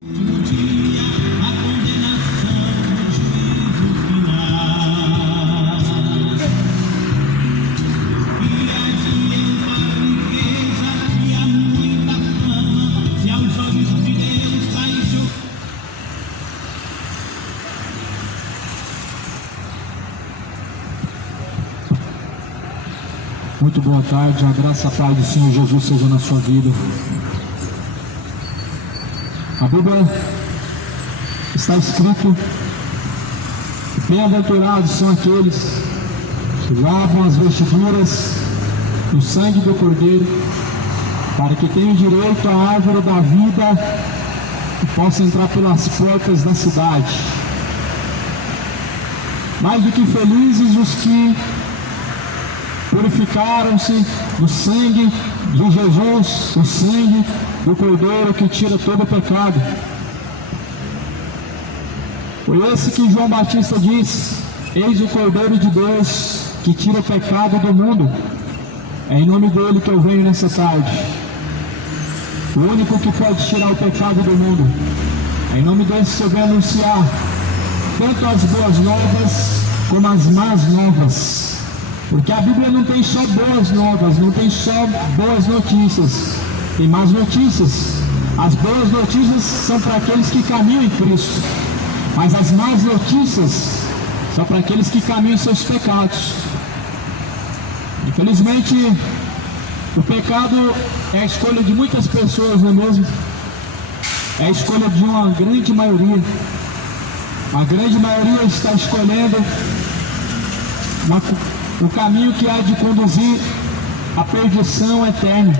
Muito boa tarde, a graça e a paz do Senhor Jesus seja na sua vida. A Bíblia está escrito que bem-aventurados são aqueles que lavam as vestiduras no sangue do Cordeiro, para que tenham direito à árvore da vida e possam entrar pelas portas da cidade. Mais do que felizes os que purificaram-se no sangue de Jesus, o sangue do Cordeiro que tira todo o pecado. Foi esse que João Batista disse: eis o Cordeiro de Deus que tira o pecado do mundo. É em nome dele que eu venho nessa tarde. O único que pode tirar o pecado do mundo. É em nome desse que eu venho anunciar tanto as boas novas como as más novas. Porque a Bíblia não tem só boas novas, não tem só boas notícias, tem más notícias. As boas notícias são para aqueles que caminham em Cristo, mas as más notícias são para aqueles que caminham em seus pecados. Infelizmente, o pecado é a escolha de muitas pessoas, não é mesmo? É a escolha de uma grande maioria. A grande maioria está escolhendo o caminho que há de conduzir à perdição eterna.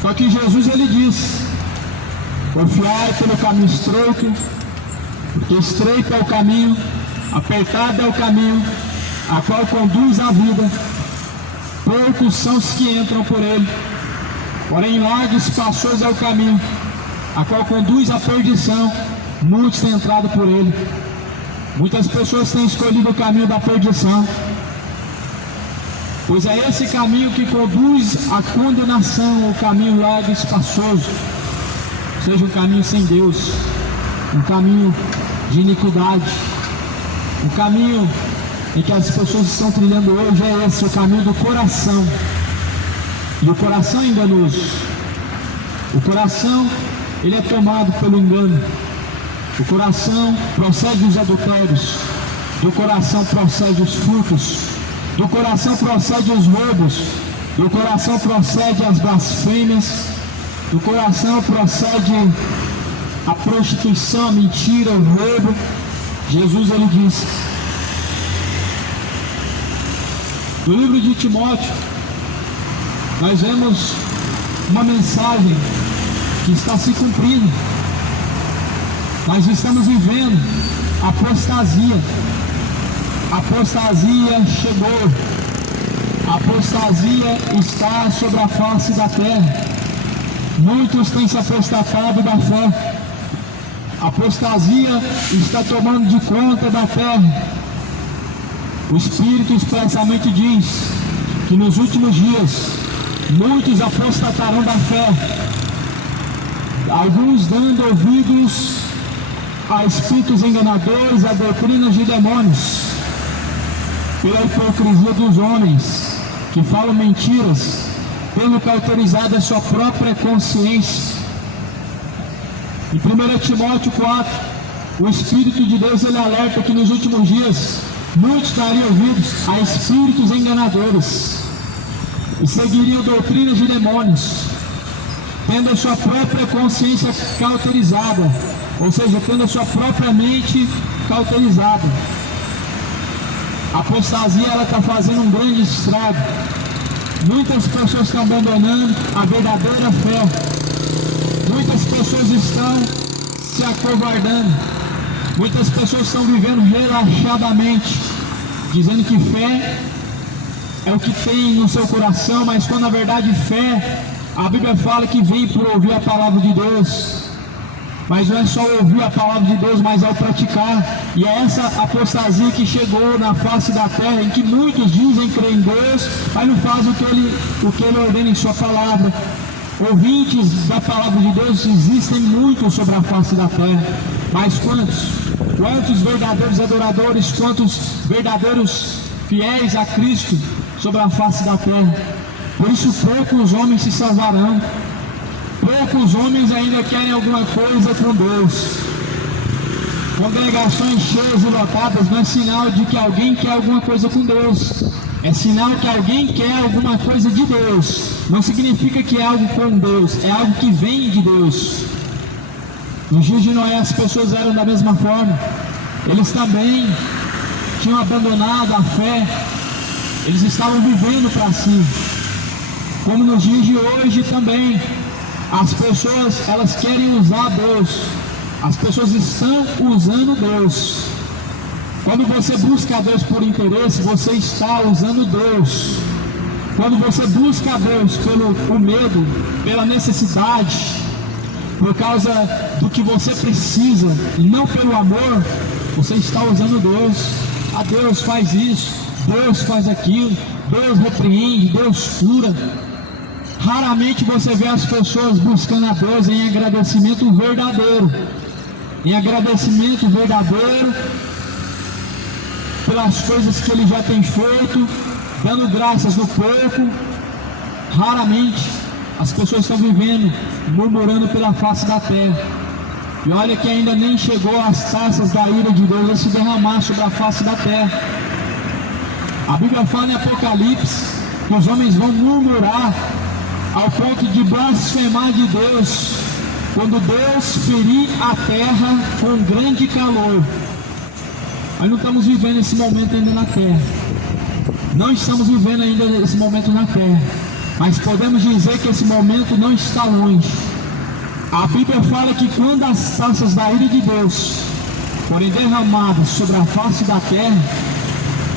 Só que Jesus, ele disse: confiai pelo caminho estreito, porque estreito é o caminho, apertado é o caminho, a qual conduz à vida. Poucos são os que entram por ele, porém largo e espaçoso é o caminho, a qual conduz à perdição. Muitos têm entrado por ele. Muitas pessoas têm escolhido o caminho da perdição, pois é esse caminho que conduz à condenação, o caminho largo e espaçoso, ou seja, um caminho sem Deus, um caminho de iniquidade, o caminho em que as pessoas estão trilhando hoje é esse, o caminho do coração. E o coração é enganoso. O coração, ele é tomado pelo engano. O coração procede os adultérios, do coração procede os furtos, do coração procede os roubos, do coração procede as blasfêmias, do coração procede a prostituição, a mentira, o roubo. Jesus, ele disse no livro de Timóteo, nós vemos uma mensagem que está se cumprindo. Nós estamos vivendo apostasia. A apostasia chegou. A apostasia está sobre a face da terra. Muitos têm se apostatado da fé. A apostasia está tomando de conta da terra. O Espírito expressamente diz que nos últimos dias muitos apostatarão da fé, alguns dando ouvidos a espíritos enganadores, a doutrinas de demônios, pela hipocrisia dos homens que falam mentiras, tendo cauterizado a sua própria consciência. Em 1 Timóteo 4, o Espírito de Deus, ele alerta que nos últimos dias muitos dariam ouvidos a espíritos enganadores e seguiriam doutrinas de demônios, tendo a sua própria consciência cauterizada, ou seja, tendo a sua própria mente cauterizada. A apostasia, ela está fazendo um grande estrago. Muitas pessoas estão abandonando a verdadeira fé. Muitas pessoas estão se acovardando. Muitas pessoas estão vivendo relaxadamente, dizendo que fé é o que tem no seu coração, mas quando na verdade fé, a Bíblia fala que vem por ouvir a palavra de Deus. Mas não é só ouvir a palavra de Deus, mas é o praticar. E é essa apostasia que chegou na face da terra, em que muitos dizem crer em Deus, mas não fazem o que ele ordena em sua palavra. ouvintes da palavra de Deus existem muitos sobre a face da terra, mas quantos verdadeiros adoradores, quantos verdadeiros fiéis a Cristo sobre a face da terra? Por isso poucos homens se salvarão, poucos homens ainda querem alguma coisa com Deus. Congregações cheias e lotadas não é sinal de que alguém quer alguma coisa com Deus, é sinal que alguém quer alguma coisa de Deus. Não significa que é algo com Deus, é algo que vem de Deus. Nos dias de Noé as pessoas eram da mesma forma, eles também tinham abandonado a fé, eles estavam vivendo para si. Como nos dias de hoje também, as pessoas elas querem usar Deus, as pessoas estão usando Deus. Quando você busca a Deus por interesse, você está usando Deus. Quando você busca a Deus pelo medo, pela necessidade, por causa do que você precisa, e não pelo amor, você está usando Deus. A Deus faz isso, Deus faz aquilo, Deus repreende, Deus cura. Raramente você vê as pessoas buscando a Deus em agradecimento verdadeiro, pelas coisas que Ele já tem feito, dando graças no pouco. Raramente as pessoas estão vivendo, murmurando pela face da terra. E olha que ainda nem chegou as taças da ira de Deus a se derramar sobre a face da terra. A Bíblia fala em Apocalipse que os homens vão murmurar ao ponto de blasfemar de Deus, quando Deus ferir a terra com grande calor. Nós não estamos vivendo esse momento ainda na terra, não estamos vivendo ainda esse momento na terra, mas podemos dizer que esse momento não está longe. A Bíblia fala que quando as taças da ira de Deus forem derramadas sobre a face da terra,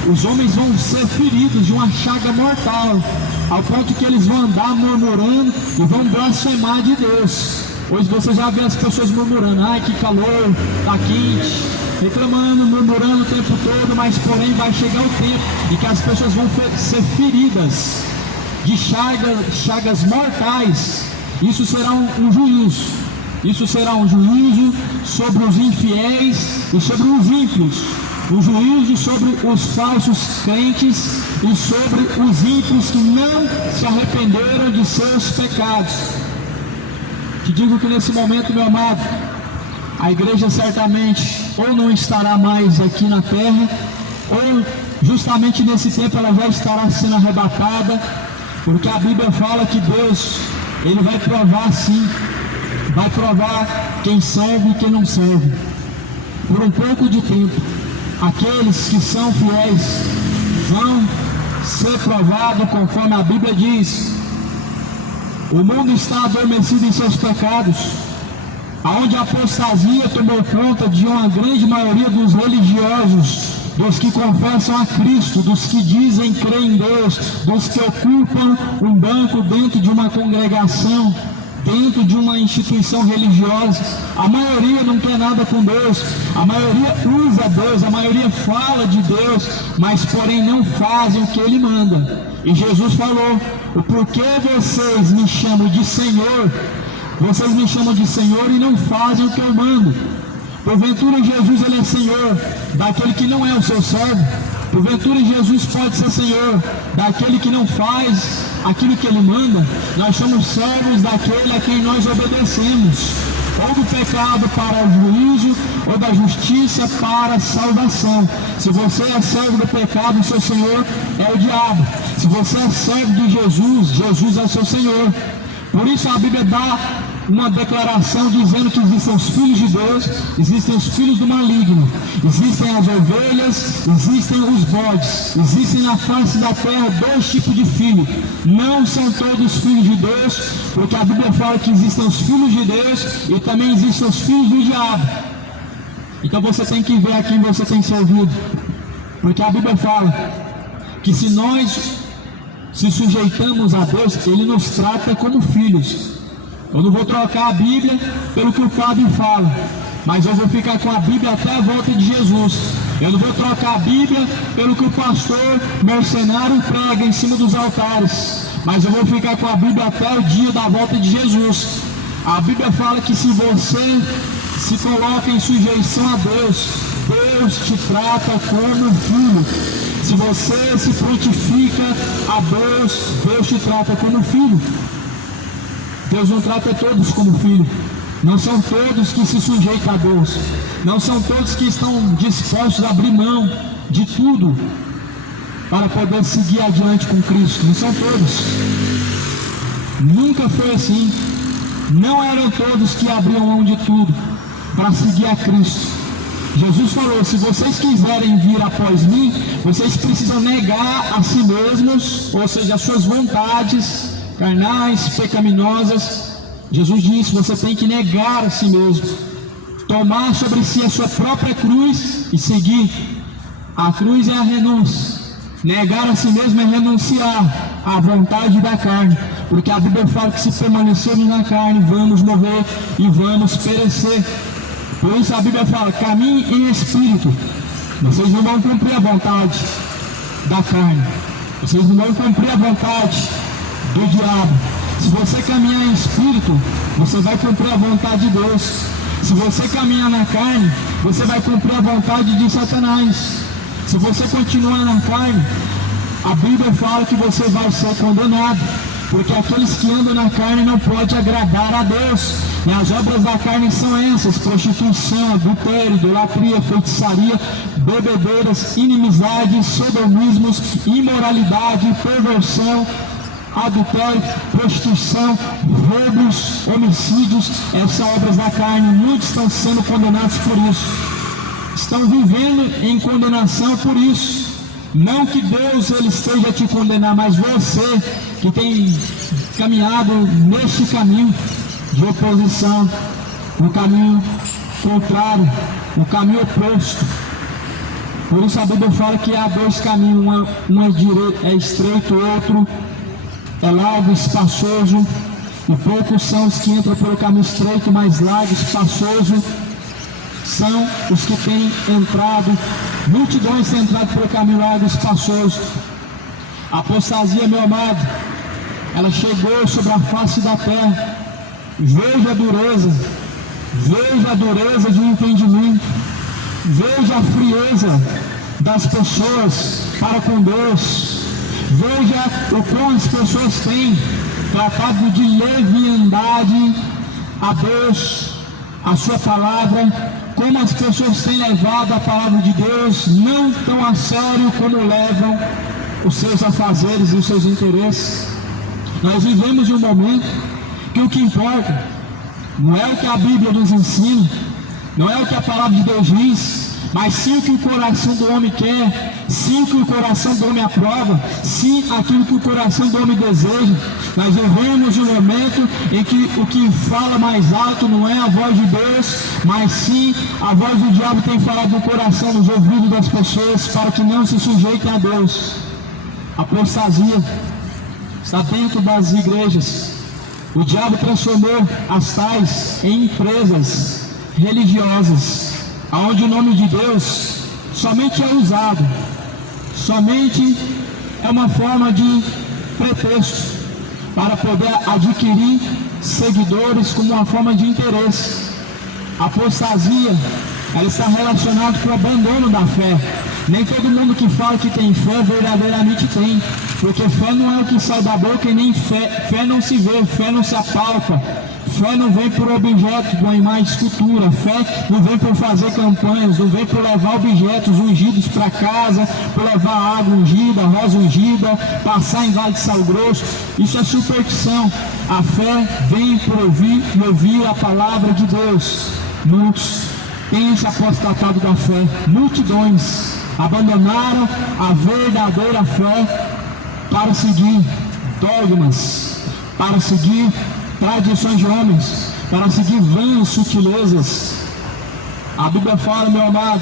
os homens vão ser feridos de uma chaga mortal, ao ponto que eles vão andar murmurando e vão blasfemar de Deus. Hoje você já vê as pessoas murmurando: ai que calor, tá quente, reclamando, murmurando o tempo todo, mas porém vai chegar o tempo em que as pessoas vão ser feridas de chagas mortais. Isso será um juízo. Isso será um juízo sobre os infiéis e sobre os ímpios. Um juízo sobre os falsos crentes e sobre os ímpios que não se arrependeram de seus pecados. Te digo que nesse momento, meu amado, a igreja certamente ou não estará mais aqui na terra, ou justamente nesse tempo ela já estará sendo arrebatada, porque a Bíblia fala que Deus, Ele vai provar sim, vai provar quem serve e quem não serve. Por um pouco de tempo, aqueles que são fiéis vão ser provados conforme a Bíblia diz. O mundo está adormecido em seus pecados, aonde a apostasia tomou conta de uma grande maioria dos religiosos, dos que confessam a Cristo, dos que dizem crer em Deus, dos que ocupam um banco dentro de uma congregação, dentro de uma instituição religiosa. A maioria não quer nada com Deus, a maioria usa Deus, a maioria fala de Deus, mas porém não fazem o que Ele manda. E Jesus falou: o porquê vocês me chamam de Senhor, vocês me chamam de Senhor e não fazem o que eu mando. Porventura Jesus Ele é Senhor daquele que não é o seu servo? Porventura Jesus pode ser Senhor daquele que não faz aquilo que Ele manda? Nós somos servos daquele a quem nós obedecemos, ou do pecado para o juízo, ou da justiça para a salvação. Se você é servo do pecado, o seu Senhor é o diabo. Se você é servo de Jesus, Jesus é o seu Senhor. Por isso a Bíblia dá uma declaração dizendo que existem os filhos de Deus, existem os filhos do maligno, existem as ovelhas, existem os bodes, existem na face da terra dois tipos de filhos. Não são todos filhos de Deus, porque a Bíblia fala que existem os filhos de Deus e também existem os filhos do diabo. Então você tem que ver a quem você tem servido, porque a Bíblia fala que se nós se sujeitamos a Deus, Ele nos trata como filhos. Eu não vou trocar a Bíblia pelo que o padre fala, mas eu vou ficar com a Bíblia até a volta de Jesus. Eu não vou trocar a Bíblia pelo que o pastor mercenário prega em cima dos altares. mas eu vou ficar com a Bíblia até o dia da volta de Jesus. A Bíblia fala que se você se coloca em sujeição a Deus, Deus te trata como filho. Se você se prontifica a Deus, Deus te trata como filho. Deus não trata todos como filho. Não são todos que se sujeitam a Deus. Não são todos que estão dispostos a abrir mão de tudo para poder seguir adiante com Cristo. Não são todos. Nunca foi assim. Não eram todos que abriam mão de tudo para seguir a Cristo. Jesus falou: se vocês quiserem vir após mim, vocês precisam negar a si mesmos, ou seja, as suas vontades carnais, pecaminosas. Jesus disse: você tem que negar a si mesmo, tomar sobre si a sua própria cruz e seguir. A cruz é a renúncia. Negar a si mesmo é renunciar à vontade da carne, porque a Bíblia fala que se permanecermos na carne, vamos morrer e vamos perecer. Por isso a Bíblia fala: caminhe em espírito. Vocês não vão cumprir a vontade da carne, vocês não vão cumprir a vontade do diabo. Se você caminhar em espírito, você vai cumprir a vontade de Deus. Se você caminhar na carne, você vai cumprir a vontade de Satanás. Se você continuar na carne, a Bíblia fala que você vai ser condenado, porque aqueles que andam na carne não podem agradar a Deus. E as obras da carne são essas: prostituição, adultério, idolatria, feitiçaria, bebedeiras, inimizades, sodomismos, imoralidade, perversão, adultério, prostituição, roubos, homicídios. Essas são obras da carne. Muitos estão sendo condenados por isso, estão vivendo em condenação por isso. Não que Deus ele esteja a te condenar, mas você que tem caminhado neste caminho de oposição, no caminho contrário, no caminho oposto. Por isso a Bíblia fala que há dois caminhos: um é estreito, o outro é largo, espaçoso, e poucos são os que entram pelo caminho estreito, mas largo, espaçoso são os que têm entrado. Multidões têm entrado pelo caminho largo e espaçoso. A apostasia, meu amado, ela chegou sobre a face da terra. Veja a dureza de entendimento, veja a frieza das pessoas para com Deus, veja o quão as pessoas têm tratado de leviandade a Deus, a sua palavra, como as pessoas têm levado a palavra de Deus não tão a sério como levam os seus afazeres e os seus interesses. Nós vivemos em um momento que o que importa não é o que a Bíblia nos ensina, não é o que a palavra de Deus diz, mas sim o que o coração do homem quer, sim o que o coração do homem aprova, sim aquilo que o coração do homem deseja. Nós vivemos um momento em que o que fala mais alto não é a voz de Deus, mas sim a voz do diabo tem falado no coração, nos ouvidos das pessoas, para que não se sujeitem a Deus. A apostasia está dentro das igrejas. O diabo transformou as tais em empresas religiosas, onde o nome de Deus somente é usado, somente é uma forma de pretexto para poder adquirir seguidores como uma forma de interesse. A apostasia, ela está relacionada com o abandono da fé. Nem todo mundo que fala que tem fé verdadeiramente tem, porque fé não é o que sai da boca, e nem fé não se vê, fé não se apalpa. Fé não vem por objetos, uma imagem de escultura. Fé não vem por fazer campanhas, não vem por levar objetos ungidos para casa, por levar água ungida, rosa ungida, passar em vale de sal grosso. Isso é superstição. A fé vem por ouvir e ouvir a palavra de Deus. Muitos têm se apostatado da fé. Multidões abandonaram a verdadeira fé para seguir dogmas, para seguir tradições de homens, para seguir vãs sutilezas. A Bíblia fala, meu amado,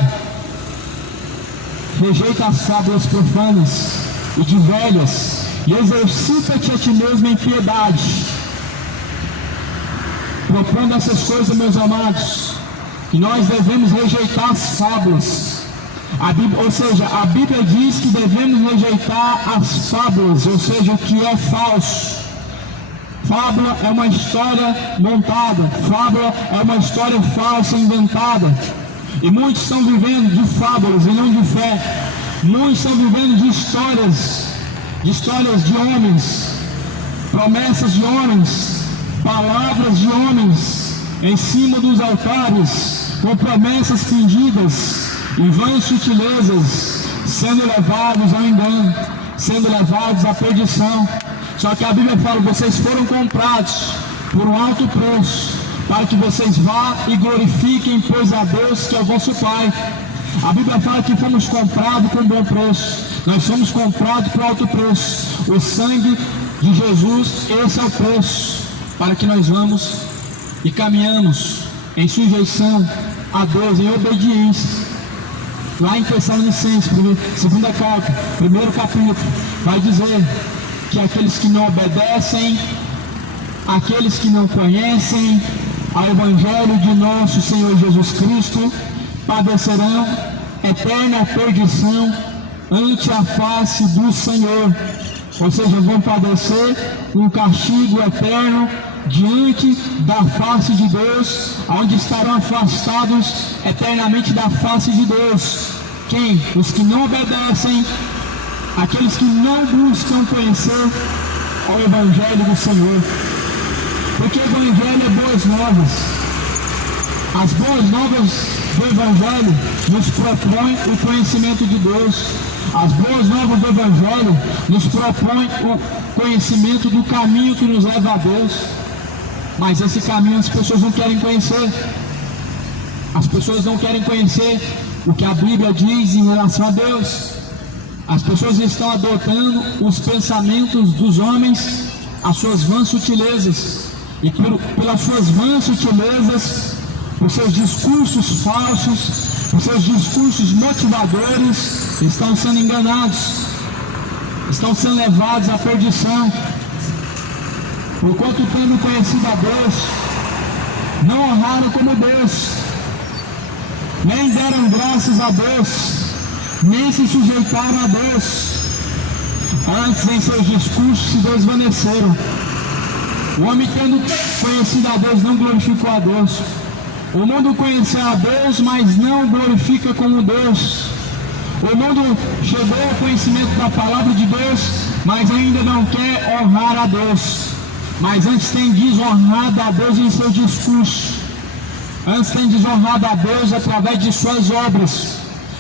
rejeita as fábulas profanas e de velhas, e exercita-te a ti mesmo em piedade. Propondo essas coisas, meus amados, que nós devemos rejeitar as fábulas, A Bíblia diz que devemos rejeitar as fábulas, ou seja, o que é falso. Fábula é uma história montada, fábula é uma história falsa, inventada. E muitos estão vivendo de fábulas e não de fé. Muitos estão vivendo de histórias de homens, promessas de homens, palavras de homens em cima dos altares, com promessas fingidas e vãs sutilezas, sendo levados ao engano, sendo levados à perdição. Só que a Bíblia fala: vocês foram comprados por um alto preço, para que vocês vá e glorifiquem, pois a Deus que é o vosso Pai. A Bíblia fala que fomos comprados por um bom preço. Nós somos comprados por alto preço. O sangue de Jesus, esse é o preço, para que nós vamos e caminhamos em sujeição a Deus, em obediência. Lá em Tessalonicenses, segunda carta, primeiro capítulo, vai dizer que aqueles que não obedecem, aqueles que não conhecem ao Evangelho de nosso Senhor Jesus Cristo, padecerão eterna perdição ante a face do Senhor. Ou seja, vão padecer um castigo eterno diante da face de Deus, onde estarão afastados eternamente da face de Deus. Quem? Os que não obedecem, aqueles que não buscam conhecer ao Evangelho do Senhor. Porque o Evangelho é boas novas. As boas novas do Evangelho nos propõem o conhecimento de Deus. As boas novas do Evangelho nos propõem o conhecimento do caminho que nos leva a Deus. Mas esse caminho as pessoas não querem conhecer. As pessoas não querem conhecer o que a Bíblia diz em relação a Deus. As pessoas estão adotando os pensamentos dos homens, as suas vãs sutilezas. E pelas suas vãs sutilezas, os seus discursos falsos, os seus discursos motivadores, estão sendo enganados, estão sendo levados à perdição. Porquanto, tendo conhecido a Deus, não honraram como Deus, nem deram graças a Deus, nem se sujeitaram a Deus. Antes, em seus discursos, se desvaneceram. O homem, tendo conhecido a Deus, não glorificou a Deus. O mundo conheceu a Deus, mas não glorifica como Deus. O mundo chegou ao conhecimento da palavra de Deus, mas ainda não quer honrar a Deus. Mas antes tem desonrado a Deus em seu discurso. Antes tem desonrado a Deus através de suas obras,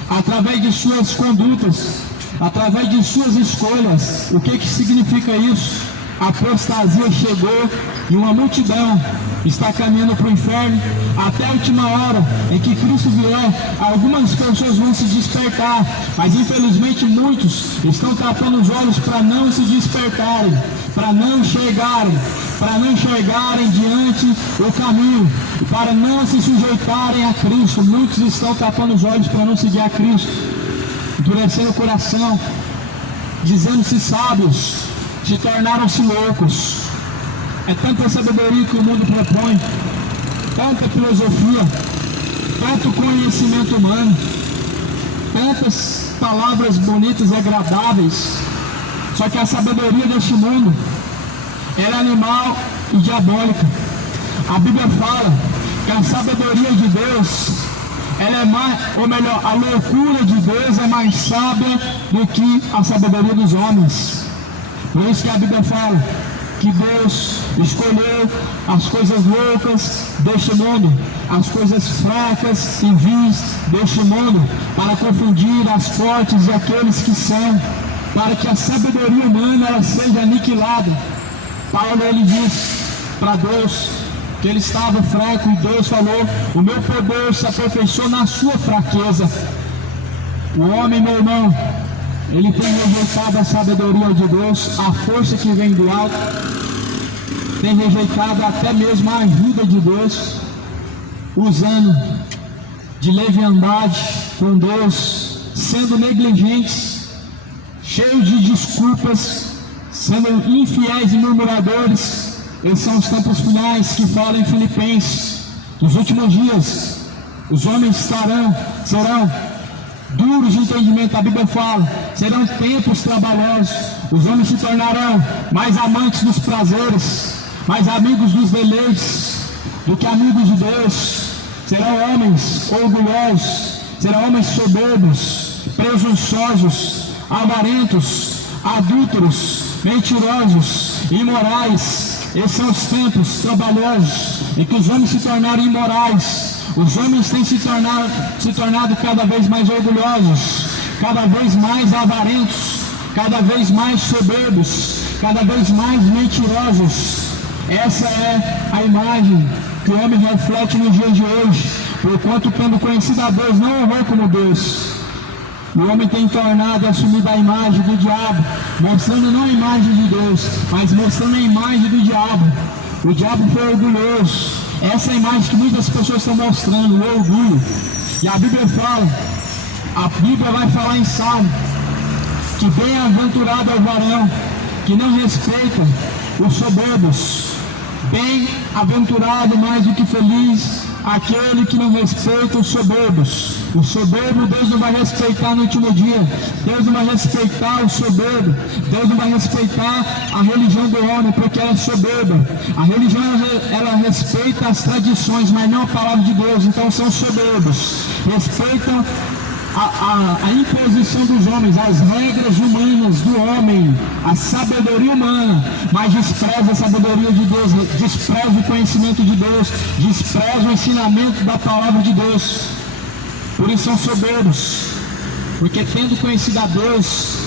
através de suas condutas, através de suas escolhas. O que significa isso? A apostasia chegou e uma multidão está caminhando para o inferno. Até a última hora em que Cristo vier, algumas pessoas vão se despertar, mas infelizmente muitos estão tapando os olhos para não se despertarem, para não enxergarem diante o caminho, para não se sujeitarem a Cristo. Muitos estão tapando os olhos para não seguir a Cristo, endurecendo o coração, dizendo-se sábios, se tornaram-se loucos. É tanta sabedoria que o mundo propõe, tanta filosofia, tanto conhecimento humano, tantas palavras bonitas e agradáveis. Só que a sabedoria deste mundo, ela é animal e diabólica. A Bíblia fala que a sabedoria de Deus, ela é mais, ou melhor, a loucura de Deus é mais sábia do que a sabedoria dos homens. Por isso que a Bíblia fala que Deus escolheu as coisas loucas deste mundo, as coisas fracas e vis deste mundo, para confundir as fortes e aqueles que são, para que a sabedoria humana ela seja aniquilada. Paulo, ele diz para Deus que ele estava fraco, e Deus falou: o meu poder se aperfeiçoa na sua fraqueza. O homem, meu irmão, ele tem rejeitado a sabedoria de Deus, a força que vem do alto, tem rejeitado até mesmo a ajuda de Deus, usando de leviandade com Deus, sendo negligentes, cheios de desculpas, sendo infiéis e murmuradores. Esses são os tempos finais que falam em Filipenses. Nos últimos dias, os homens serão duros de entendimento. A Bíblia fala, serão tempos trabalhosos. Os homens se tornarão mais amantes dos prazeres, mais amigos dos deleites do que amigos de Deus. Serão homens orgulhosos, serão homens soberbos, presunçosos, avarentos, adúlteros, mentirosos, imorais. Esses são os tempos trabalhosos em que os homens se tornaram imorais. Os homens têm se tornado cada vez mais orgulhosos, cada vez mais avarentos, cada vez mais soberbos, cada vez mais mentirosos. Essa é a imagem que o homem reflete nos dias de hoje, porquanto, tendo conhecido a Deus, não honrou como Deus. O homem tem tornado, assumido a imagem do diabo, mostrando não a imagem de Deus, mas mostrando a imagem do diabo. O diabo foi orgulhoso. Essa é a imagem que muitas pessoas estão mostrando, o orgulho. E a Bíblia fala, a Bíblia vai falar em Salmo, que bem-aventurado é o varão que não respeita os soberbos. Bem-aventurado, mais do que feliz, aquele que não respeita os soberbos. O soberbo Deus não vai respeitar no último dia. Deus não vai respeitar o soberbo. Deus não vai respeitar a religião do homem, porque ela é soberba. A religião ela respeita as tradições, mas não a palavra de Deus. Então são soberbos. Respeitam a imposição dos homens, as regras humanas do homem, a sabedoria humana, mas despreza a sabedoria de Deus, despreza o conhecimento de Deus, despreza o ensinamento da palavra de Deus. Por isso são soberbos, porque tendo conhecido a Deus,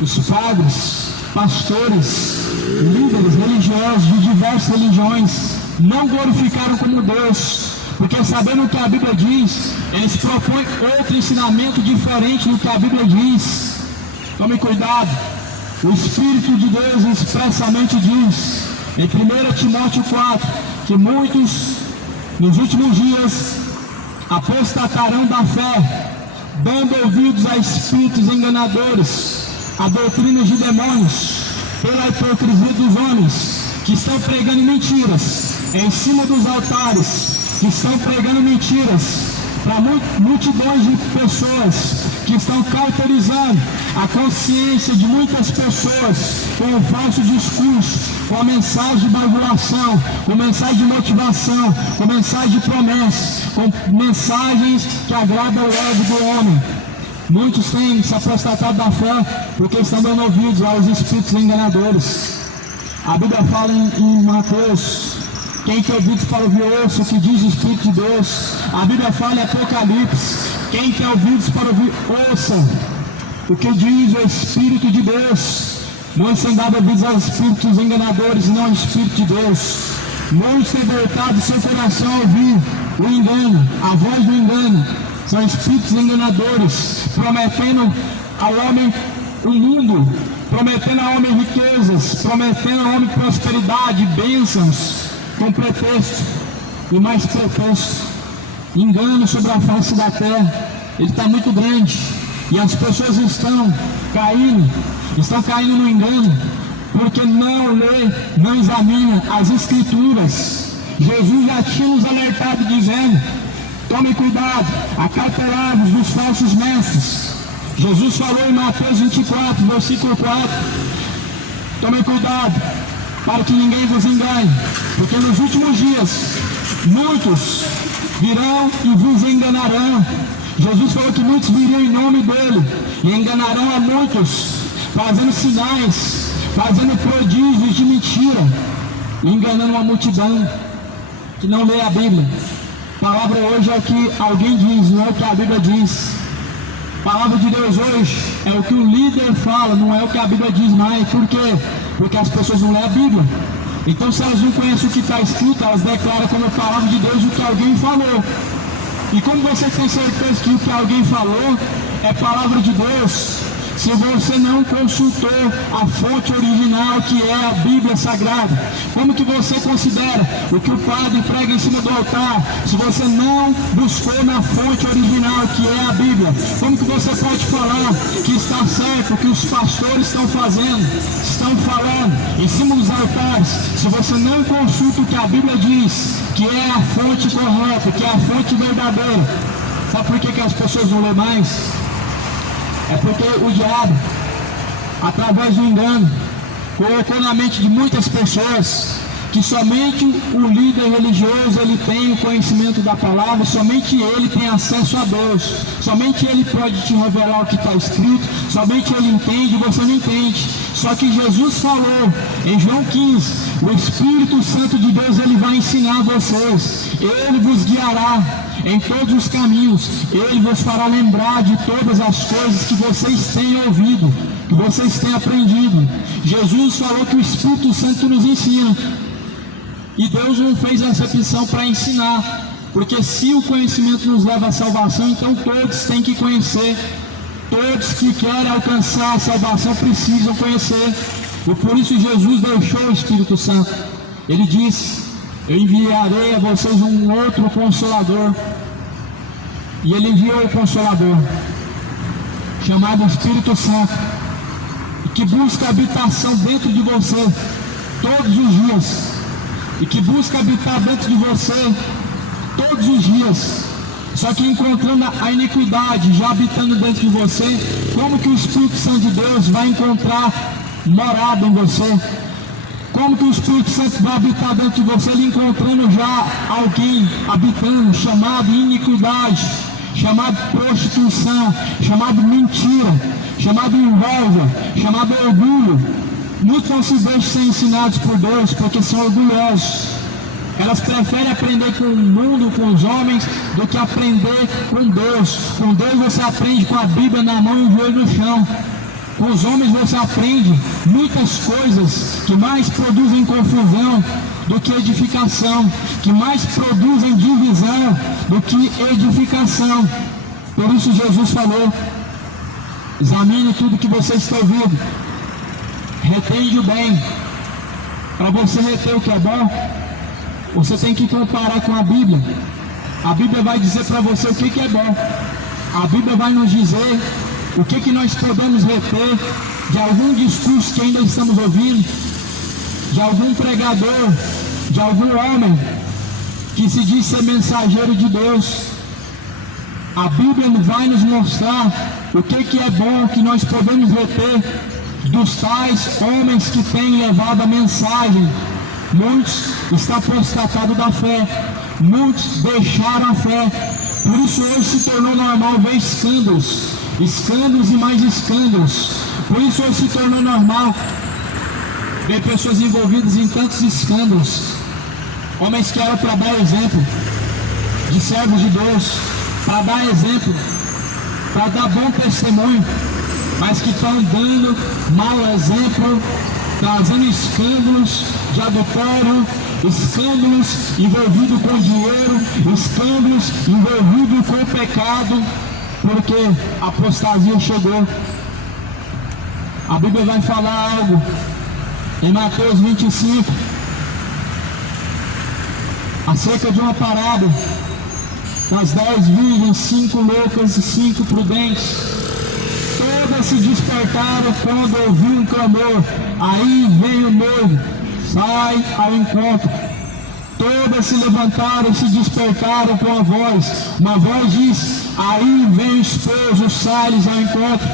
os padres, pastores, líderes religiosos de diversas religiões não glorificaram como Deus, porque sabendo o que a Bíblia diz, eles propõem outro ensinamento diferente do que a Bíblia diz. Tome cuidado, o Espírito de Deus expressamente diz, em 1 Timóteo 4, que muitos nos últimos dias apostatarão da fé, dando ouvidos a espíritos enganadores, a doutrinas de demônios, pela hipocrisia dos homens, que estão pregando mentiras em cima dos altares, que estão pregando mentiras para multidões de pessoas, que estão cauterizando a consciência de muitas pessoas com o falso discurso, com a mensagem de bajulação, com mensagem de motivação, com mensagem de promessa, com mensagens que agradam o ego do homem. Muitos têm se apostatado da fé porque estão dando ouvidos aos espíritos enganadores. A Bíblia fala em Mateus: quem tem ouvidos para ouvir, ouça o que diz o Espírito de Deus. A Bíblia fala em Apocalipse: quem tem ouvidos para ouvir, ouça o que diz o Espírito de Deus. Muitos têm dado ouvidos aos espíritos enganadores e não ao Espírito de Deus. Muitos têm voltado seu coração a ouvir o engano, a voz do engano. São espíritos enganadores, prometendo ao homem o mundo, prometendo ao homem riquezas, prometendo ao homem prosperidade, bênçãos, com pretexto e mais pretexto. Engano sobre a face da terra, ele está muito grande, e as pessoas estão caindo no engano, porque não lê, não examina as Escrituras. Jesus já tinha nos alertado dizendo: tome cuidado, acautelai-vos dos falsos mestres. Jesus falou em Mateus 24, versículo 4, tome cuidado para que ninguém vos engane, porque nos últimos dias muitos virão e vos enganarão. Jesus falou que muitos viriam em nome dele e enganarão a muitos, fazendo sinais, fazendo prodígios de mentira, enganando uma multidão que não lê a Bíblia. A palavra hoje é o que alguém diz, não é o que a Bíblia diz. A palavra de Deus hoje é o que o líder fala, não é o que a Bíblia diz mais. Por quê? Porque as pessoas não lêem a Bíblia. Então, se elas não conhecem o que está escrito, elas declaram como palavra de Deus o que alguém falou. E como você tem certeza que o que alguém falou é palavra de Deus, se você não consultou a fonte original, que é a Bíblia Sagrada? Como que você considera o que o padre prega em cima do altar, se você não buscou na fonte original, que é a Bíblia? Como que você pode falar que está certo o que os pastores estão falando em cima dos altares, se você não consulta o que a Bíblia diz, que é a fonte correta, que é a fonte verdadeira? Sabe por que as pessoas não lêem mais? É porque o diabo, através do engano, colocou na mente de muitas pessoas que somente o líder religioso ele tem o conhecimento da palavra, somente ele tem acesso a Deus, somente ele pode te revelar o que está escrito, somente ele entende, você não entende. Só que Jesus falou em João 15, o Espírito Santo de Deus ele vai ensinar vocês, ele vos guiará em todos os caminhos, ele vos fará lembrar de todas as coisas que vocês têm ouvido, que vocês têm aprendido. Jesus falou que o Espírito Santo nos ensina. E Deus não fez essa opção para ensinar, porque se o conhecimento nos leva à salvação, então todos têm que conhecer, todos que querem alcançar a salvação precisam conhecer. E por isso Jesus deixou o Espírito Santo. Ele disse: eu enviarei a vocês um outro Consolador. E ele enviou o Consolador, chamado Espírito Santo, que busca habitação dentro de você todos os dias, e que busca habitar dentro de você todos os dias. Só que encontrando a iniquidade já habitando dentro de você, como que o Espírito Santo de Deus vai encontrar morada em você? Como que o Espírito Santo vai habitar dentro de você, ele encontrando já alguém habitando, chamado iniquidade, chamado prostituição, chamado mentira, chamado inveja, chamado orgulho? Muitos não se deixam ser ensinados por Deus porque são orgulhosos. Elas preferem aprender com o mundo, com os homens, do que aprender com Deus. Com Deus você aprende com a Bíblia na mão e o joelho no chão. Com os homens você aprende muitas coisas que mais produzem confusão do que edificação, que mais produzem divisão do que edificação. Por isso Jesus falou: examine tudo que você está ouvindo, retende o bem. Para você reter o que é bom, você tem que comparar com a Bíblia. A Bíblia vai dizer para você o que é bom. A Bíblia vai nos dizer o que nós podemos reter de algum discurso que ainda estamos ouvindo, de algum pregador, de algum homem que se diz ser mensageiro de Deus. A Bíblia vai nos mostrar o que é bom, que nós podemos reter dos tais homens que têm levado a mensagem. Muitos estão apostatados da fé, muitos deixaram a fé. Por isso hoje se tornou normal ver escândalos, escândalos e mais escândalos. Por isso hoje se tornou normal ver pessoas envolvidas em tantos escândalos, homens que eram para dar exemplo de servos de Deus, para dar exemplo, para dar bom testemunho, mas que estão dando mau exemplo, trazendo escândalos de adultério, escândalos envolvidos com dinheiro, escândalos envolvidos com o pecado, porque a apostasia chegou. A Bíblia vai falar algo em Mateus 25 acerca de uma parábola das 10 virgens, 5 loucas e 5 prudentes. Todas se despertaram quando ouviu um clamor: aí vem o noivo, sai ao encontro. Todas se levantaram e se despertaram com a voz. Uma voz diz: aí vem o esposo, sai-lhes ao encontro.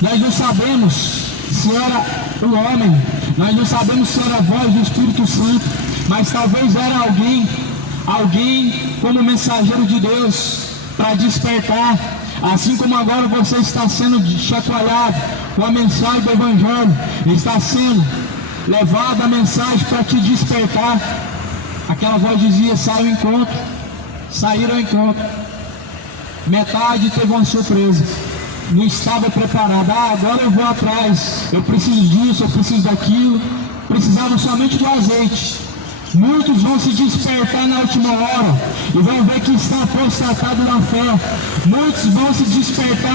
Nós não sabemos se era um homem, nós não sabemos se era a voz do Espírito Santo, mas talvez era alguém como mensageiro de Deus para despertar. Assim como agora você está sendo chacoalhado com a mensagem do Evangelho, está sendo levada a mensagem para te despertar. Aquela voz dizia: sai ao encontro. Saíram ao encontro. Metade teve uma surpresa, não estava preparada. Agora eu vou atrás, eu preciso disso, eu preciso daquilo. Precisavam somente do azeite. Muitos vão se despertar na última hora e vão ver que está apostatado na fé. Muitos vão se despertar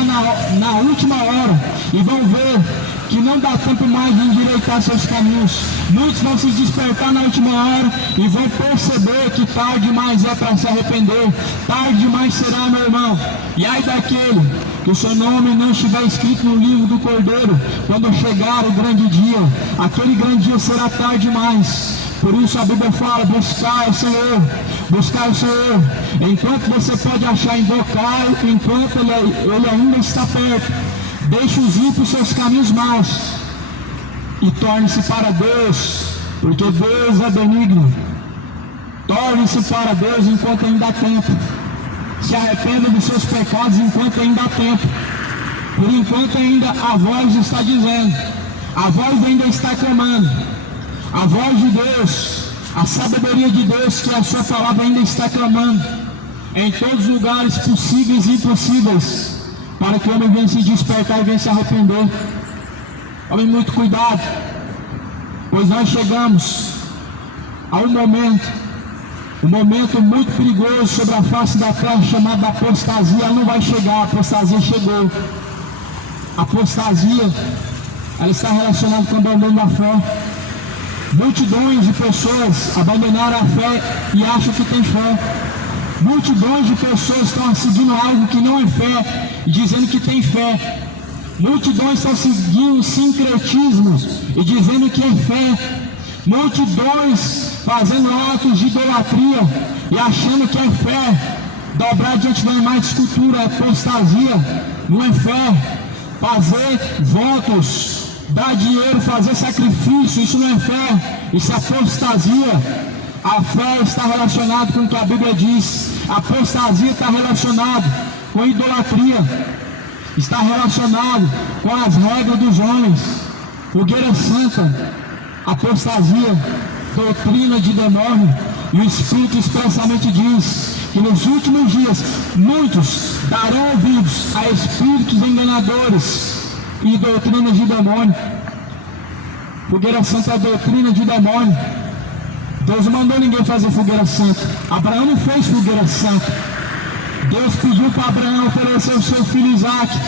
na última hora e vão ver que não dá tempo mais de endireitar seus caminhos. Muitos vão se despertar na última hora e vão perceber que tarde demais é para se arrepender. Tarde demais será, meu irmão. E ai daquele que o seu nome não estiver escrito no livro do Cordeiro quando chegar o grande dia. Aquele grande dia será tarde demais. Por isso a Bíblia fala: buscar o Senhor, buscar o Senhor, enquanto você pode achar, invocar, enquanto ele ainda está perto. Deixe os ímpios seus caminhos maus e torne-se para Deus, porque Deus é benigno. Torne-se para Deus enquanto ainda há tempo. Se arrependa dos seus pecados enquanto ainda há tempo. Por enquanto ainda a voz está dizendo, a voz ainda está clamando, a voz de Deus, a sabedoria de Deus, que a sua palavra ainda está clamando em todos os lugares possíveis e impossíveis, para que o homem venha se despertar e venha se arrepender. Tome muito cuidado, pois nós chegamos a um momento muito perigoso sobre a face da terra, chamado apostasia. Ela não vai chegar, a apostasia chegou. A apostasia, ela está relacionada com o abandono da fé. Multidões de pessoas abandonaram a fé e acham que tem fé. Multidões de pessoas estão seguindo algo que não é fé, dizendo que tem fé. Multidões estão seguindo sincretismos e dizendo que é fé. Multidões fazendo atos de idolatria e achando que é fé. Dobrar diante da imagem de escultura é apostasia, não é fé. Fazer votos, dar dinheiro, fazer sacrifício, isso não é fé, isso é apostasia. A fé está relacionada com o que a Bíblia diz. A apostasia está relacionada com idolatria, está relacionado com as regras dos homens. Fogueira santa, apostasia, doutrina de demônio. E o Espírito expressamente diz que nos últimos dias muitos darão ouvidos a espíritos enganadores e doutrinas de demônio. Fogueira santa é a doutrina de demônio. Deus não mandou ninguém fazer fogueira santa. Abraão não fez fogueira santa. Deus pediu para Abraão oferecer o seu filho Isaque.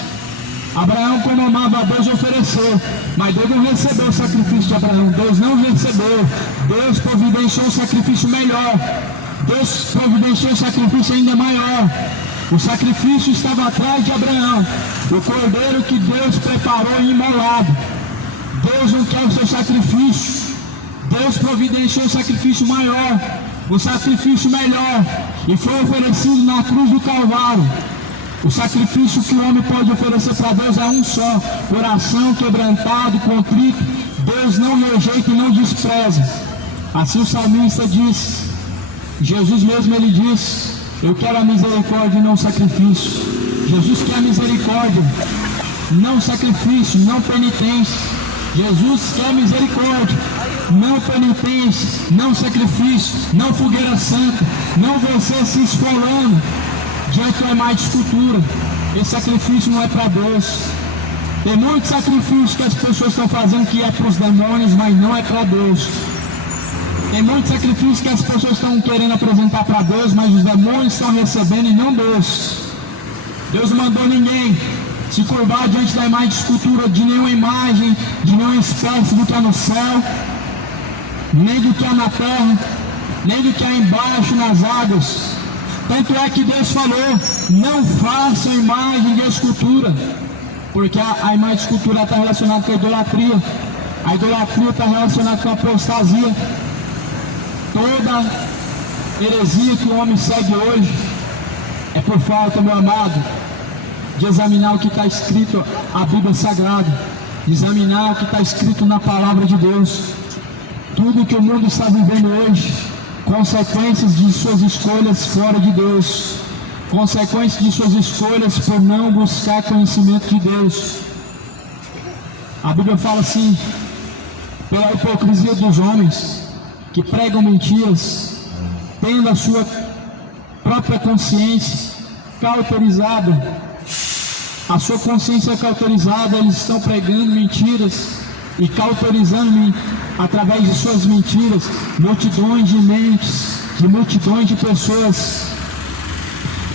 Abraão, como amava a Deus, ofereceu, mas Deus não recebeu o sacrifício de Abraão. Deus não recebeu. Deus providenciou um sacrifício melhor. Deus providenciou um sacrifício ainda maior. O sacrifício estava atrás de Abraão, o cordeiro que Deus preparou e imolado. Deus não quer o seu sacrifício. Deus providenciou um sacrifício maior, um sacrifício melhor, e foi oferecido na cruz do Calvário. O sacrifício que o homem pode oferecer para Deus é um só: coração quebrantado, contrito. Deus não rejeita e não despreza. Assim o salmista diz, Jesus mesmo ele diz: eu quero a misericórdia e não sacrifício. Jesus quer a misericórdia, não sacrifício, não penitência. Jesus quer misericórdia, não penitência, não sacrifício, não fogueira santa, não você se esfolando diante da imagem de escultura. Esse sacrifício não é para Deus. Tem muitos sacrifícios que as pessoas estão fazendo que é para os demônios, mas não é para Deus. Tem muitos sacrifícios que as pessoas estão querendo apresentar para Deus, mas os demônios estão recebendo e não Deus. Deus não mandou ninguém se curvar diante da imagem de escultura de nenhuma imagem, de nenhuma espécie do que há no céu, nem do que há na terra, nem do que há embaixo nas águas. Tanto é que Deus falou: não façam imagem de escultura, porque a imagem de escultura está relacionada com a idolatria. A idolatria está relacionada com a apostasia. Toda heresia que o homem segue hoje é por falta, meu amado, de examinar o que está escrito na Bíblia Sagrada, de examinar o que está escrito na Palavra de Deus. Tudo que o mundo está vivendo hoje, consequências de suas escolhas fora de Deus, consequências de suas escolhas por não buscar conhecimento de Deus. A Bíblia fala assim: pela hipocrisia dos homens que pregam mentiras, tendo a sua própria consciência cauterizada. A sua consciência cauterizada, eles estão pregando mentiras e cauterizando através de suas mentiras multidões de mentes, de multidões de pessoas.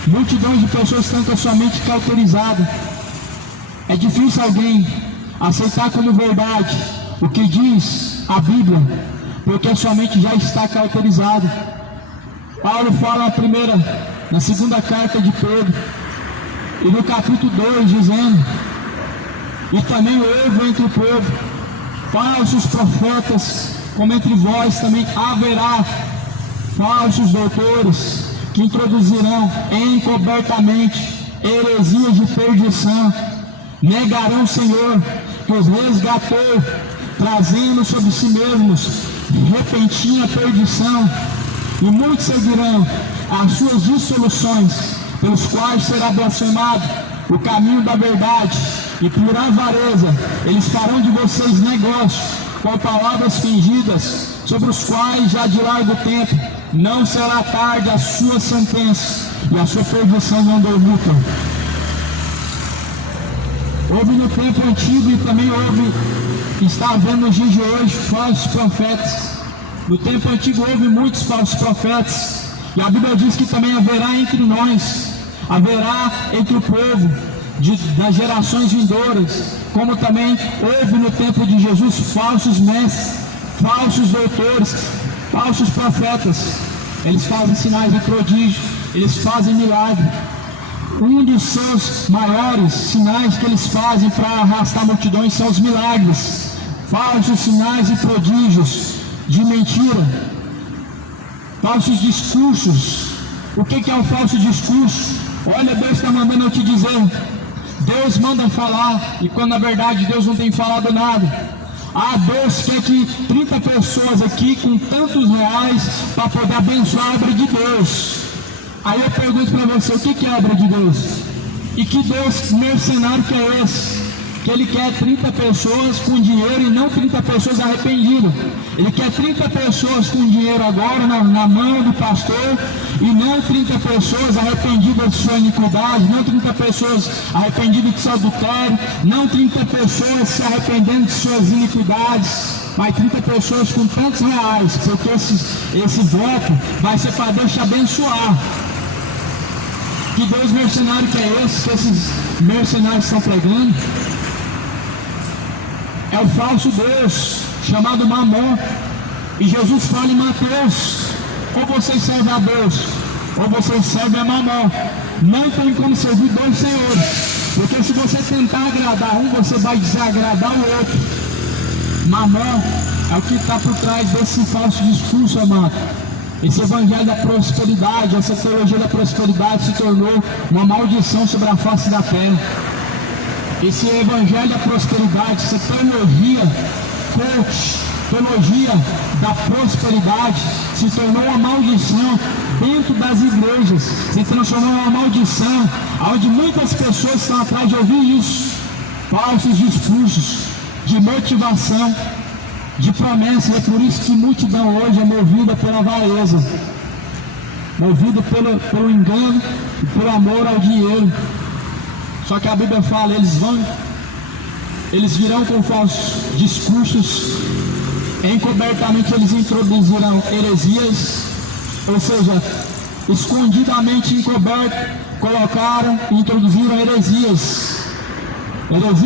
Multidões de pessoas estão com a sua mente cauterizada. É difícil alguém aceitar como verdade o que diz a Bíblia, porque a sua mente já está cauterizada. Paulo fala na segunda carta de Pedro, e no capítulo 2, dizendo: e também houve entre o povo falsos profetas, como entre vós também haverá falsos doutores, que introduzirão encobertamente heresias de perdição, negarão o Senhor que os resgatou, trazendo sobre si mesmos repentina perdição, e muitos seguirão as suas dissoluções, pelos quais será blasfemado o caminho da verdade, e por avareza eles farão de vocês negócio com palavras fingidas, sobre os quais já de largo tempo não será tarde a sua sentença, e a sua perdição não dormitam. Houve no tempo antigo e também está havendo nos dias de hoje falsos profetas. No tempo antigo houve muitos falsos profetas, e a Bíblia diz que também haverá entre nós, haverá entre o povo das gerações vindouras, como também houve no tempo de Jesus falsos mestres, falsos doutores, falsos profetas. Eles fazem sinais e prodígios, eles fazem milagres. Um dos seus maiores sinais que eles fazem para arrastar multidões são os milagres, falsos sinais e prodígios de mentira, falsos discursos. O que é um falso discurso? Olha, Deus está mandando eu te dizer, Deus manda falar, e quando na verdade Deus não tem falado nada. Deus quer que 30 pessoas aqui com tantos reais para poder abençoar a obra de Deus. Aí eu pergunto para você, o que é a obra de Deus? E que Deus mercenário que é esse? Que Ele quer 30 pessoas com dinheiro e não 30 pessoas arrependidas. Ele quer 30 pessoas com dinheiro agora na mão do pastor, e não 30 pessoas arrependidas de sua iniquidade, não 30 pessoas arrependidas de seu adultério, não 30 pessoas se arrependendo de suas iniquidades, mas 30 pessoas com tantos reais, porque esse voto vai ser para Deus te abençoar. Que Deus mercenário que é esse, que esses mercenários estão pregando? É o falso Deus, chamado Mamon. E Jesus fala em Mateus, ou vocês servem a Deus, ou vocês servem a Mamon. Não tem como servir dois senhores, porque se você tentar agradar um, você vai desagradar o outro. Mamon é o que está por trás desse falso discurso, amado. Esse evangelho da prosperidade, essa teologia da prosperidade se tornou uma maldição sobre a face da terra. Esse evangelho da prosperidade, essa teologia da prosperidade se tornou uma maldição dentro das igrejas, se transformou em uma maldição, onde muitas pessoas estão atrás de ouvir isso. Falsos discursos de motivação, de promessa, e é por isso que multidão hoje é movida pela avareza, movida pelo engano e pelo amor ao dinheiro. Só que a Bíblia fala, eles virão com falsos discursos, encobertamente eles introduzirão heresias, ou seja, escondidamente encoberto, colocaram e introduziram heresias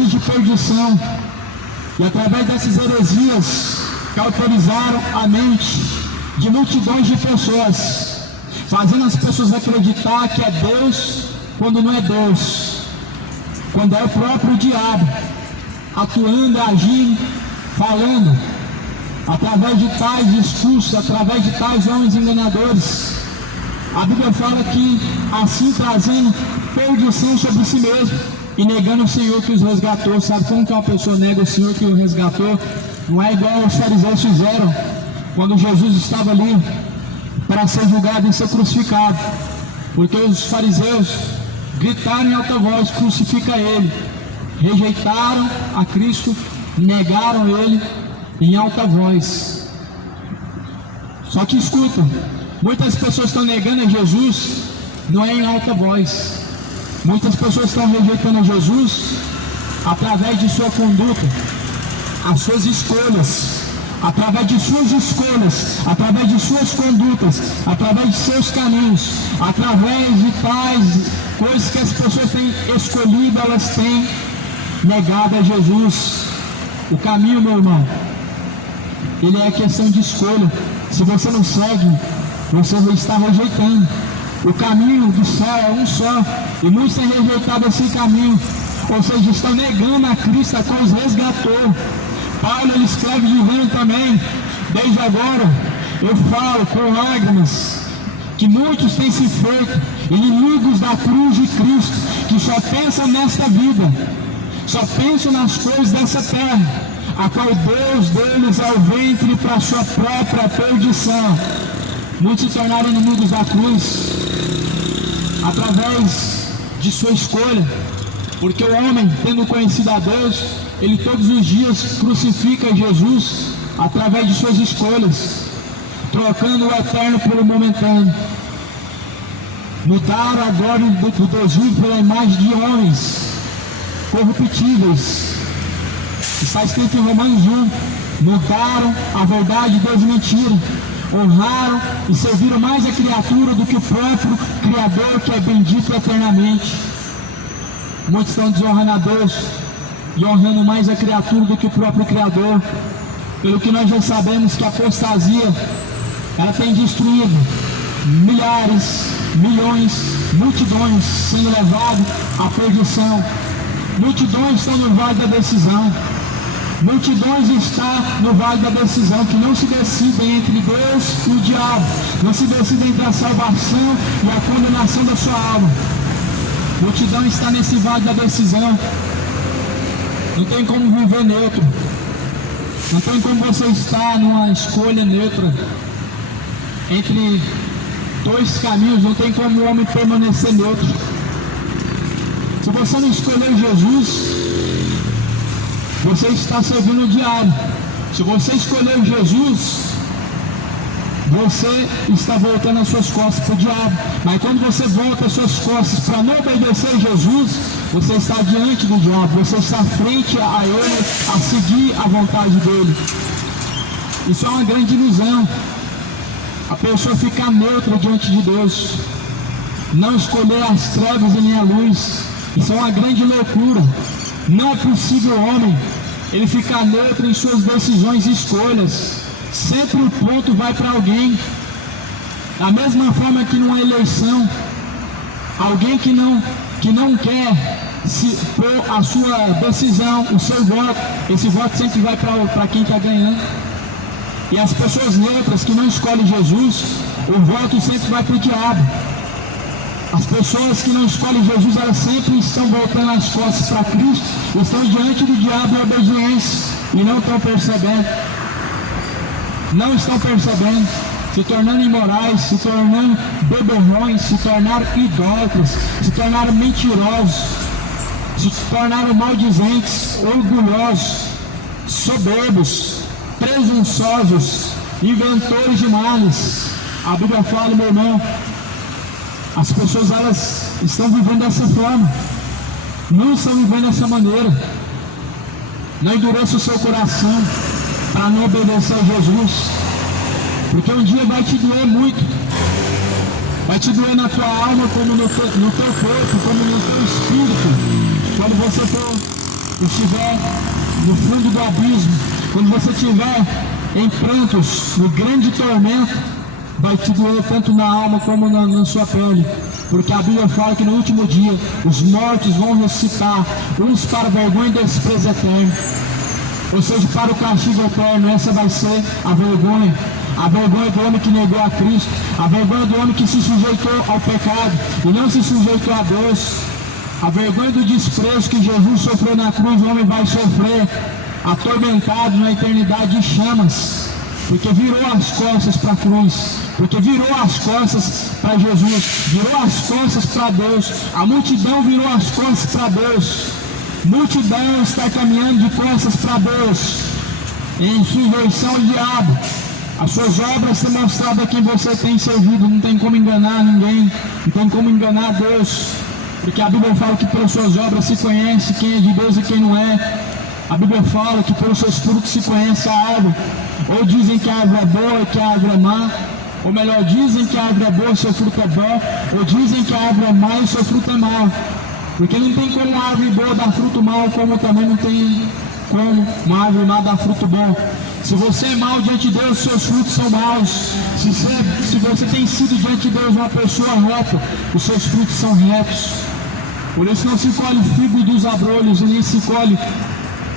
de perdição, e através dessas heresias cauterizaram a mente de multidões de pessoas, fazendo as pessoas acreditar que é Deus quando não é Deus, quando é o próprio diabo atuando, agindo, falando, através de tais discursos, através de tais homens enganadores. A Bíblia fala que assim trazendo perdição sobre si mesmo e negando o Senhor que os resgatou. Sabe como que uma pessoa nega o Senhor que o resgatou? Não é igual os fariseus fizeram quando Jesus estava ali para ser julgado e ser crucificado, porque os fariseus gritaram em alta voz: crucifica ele. Rejeitaram a Cristo, negaram ele em alta voz. Só que escuta, muitas pessoas estão negando a Jesus, não é em alta voz. Muitas pessoas estão rejeitando a Jesus através de sua conduta, as suas escolhas, através de suas escolhas, através de suas condutas, através de seus caminhos, através de tais coisas que as pessoas têm escolhido, elas têm negado a Jesus. O caminho, meu irmão, ele é questão de escolha. Se você não segue, você está rejeitando. O caminho do céu é um só, e muitos têm rejeitado esse caminho, ou seja, estão negando a Cristo, a qual os resgatou. Paulo, ele escreve dizendo também: desde agora eu falo com lágrimas que muitos têm se feito inimigos da cruz de Cristo, que só pensam nesta vida, só pensam nas coisas dessa terra, a qual Deus deles é o ventre para a sua própria perdição. Muitos se tornaram inimigos da cruz através de sua escolha, porque o homem, tendo conhecido a Deus, ele todos os dias crucifica Jesus através de suas escolhas, trocando o eterno pelo momentâneo. Mudaram agora do Deus vivo pela imagem de homens corruptíveis. Está escrito em Romanos 1: mudaram a verdade de Deus e mentira, honraram e serviram mais a criatura do que o próprio Criador, que é bendito eternamente. Muitos estão desonrando a Deus e honrando mais a criatura do que o próprio Criador, pelo que nós já sabemos que a apostasia, ela tem destruído milhares, milhões, multidões sendo levadas à perdição. Multidões estão no vale da decisão. Multidões estão no vale da decisão, que não se decidem entre Deus e o diabo, não se decidem entre a salvação e a condenação da sua alma. Multidão está nesse vale da decisão. Não tem como viver neutro. Não tem como você estar numa escolha neutra entre dois caminhos. Não tem como o homem permanecer neutro. Se você não escolher Jesus, você está servindo o diabo. Se você escolher Jesus, você está voltando as suas costas para o diabo. Mas quando você volta as suas costas para não obedecer a Jesus, você está diante do diabo, você está frente a ele, a seguir a vontade dele. Isso é uma grande ilusão. A pessoa ficar neutra diante de Deus, não escolher as trevas e nem a luz. Isso é uma grande loucura. Não é possível o homem ele ficar neutro em suas decisões e escolhas. Sempre o ponto vai para alguém. Da mesma forma que numa eleição, alguém que não quer se pôr a sua decisão, o seu voto, esse voto sempre vai para quem está ganhando. E as pessoas neutras que não escolhem Jesus, o voto sempre vai para o diabo. As pessoas que não escolhem Jesus, elas sempre estão voltando as costas para Cristo, estão diante do diabo em obediência e não estão percebendo. Não estão percebendo, se tornando imorais, se tornando beberrões, se tornaram idólatras, se tornaram mentirosos, se tornaram maldizentes, orgulhosos, soberbos, presunçosos, inventores de males. A Bíblia fala, meu irmão, as pessoas elas estão vivendo dessa forma, não estão vivendo dessa maneira. Não endureça o seu coração para não obedecer a Jesus, porque um dia vai te doer muito, vai te doer na tua alma, como no teu corpo, como no teu espírito. Quando você estiver no fundo do abismo, quando você estiver em prantos, no grande tormento, vai te doer tanto na alma como na sua pele, porque a Bíblia fala que no último dia os mortos vão ressuscitar, uns para vergonha e desprezo eterno, ou seja, para o castigo eterno. Essa vai ser a vergonha do homem que negou a Cristo, a vergonha do homem que se sujeitou ao pecado e não se sujeitou a Deus, a vergonha do desprezo que Jesus sofreu na cruz. O homem vai sofrer atormentado na eternidade de chamas, porque virou as costas para a cruz, porque virou as costas para Jesus, virou as costas para Deus. A multidão virou as costas para Deus. Multidão está caminhando de costas para Deus, em sujeição ao diabo. As suas obras têm mostrado a quem você tem servido. Não tem como enganar ninguém, não tem como enganar Deus, porque a Bíblia fala que pelas suas obras se conhece quem é de Deus e quem não é. A Bíblia fala que pelos seus frutos se conhece a árvore. Ou dizem que a árvore é boa e que a árvore é má, ou melhor, dizem que a árvore é boa e seu fruto é bom, ou dizem que a árvore é má e seu fruto é mau. Porque não tem como uma árvore boa dar fruto mau, como também não tem como uma árvore má dar fruto bom. Se você é mau diante de Deus, seus frutos são maus. Se você tem sido diante de Deus uma pessoa reta, os seus frutos são retos. Por isso não se colhe figo dos abrolhos, e nem se colhe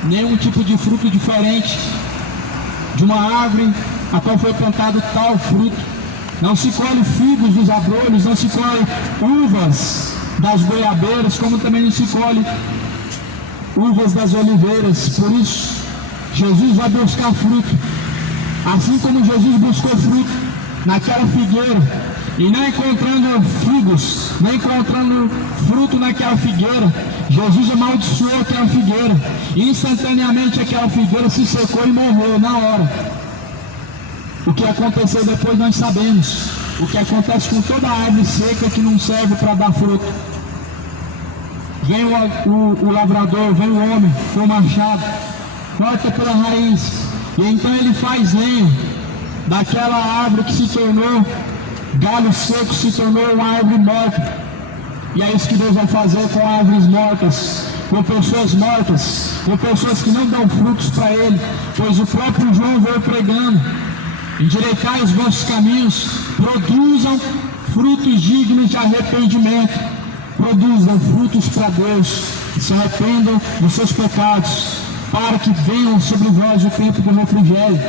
nenhum tipo de fruto diferente de uma árvore a qual foi plantado tal fruto. Não se colhe figos dos abrolhos, não se colhe uvas das goiabeiras, como também não se colhe uvas das oliveiras. Por isso, Jesus vai buscar fruto. Assim como Jesus buscou fruto naquela figueira, e não encontrando figos, não encontrando fruto naquela figueira, Jesus amaldiçoou aquela figueira. E instantaneamente aquela figueira se secou e morreu na hora. O que aconteceu depois nós sabemos. O que acontece com toda árvore seca que não serve para dar fruto. Vem o lavrador, vem o homem com o machado, corta pela raiz, e então ele faz lenho daquela árvore que se tornou galho seco, se tornou uma árvore morta. E é isso que Deus vai fazer com árvores mortas, com pessoas mortas, com pessoas que não dão frutos para Ele, pois o próprio João veio pregando: endireitai os vossos caminhos, produzam frutos dignos de arrependimento, produzam frutos para Deus, se arrependam dos seus pecados, para que venham sobre vós o tempo do refrigério.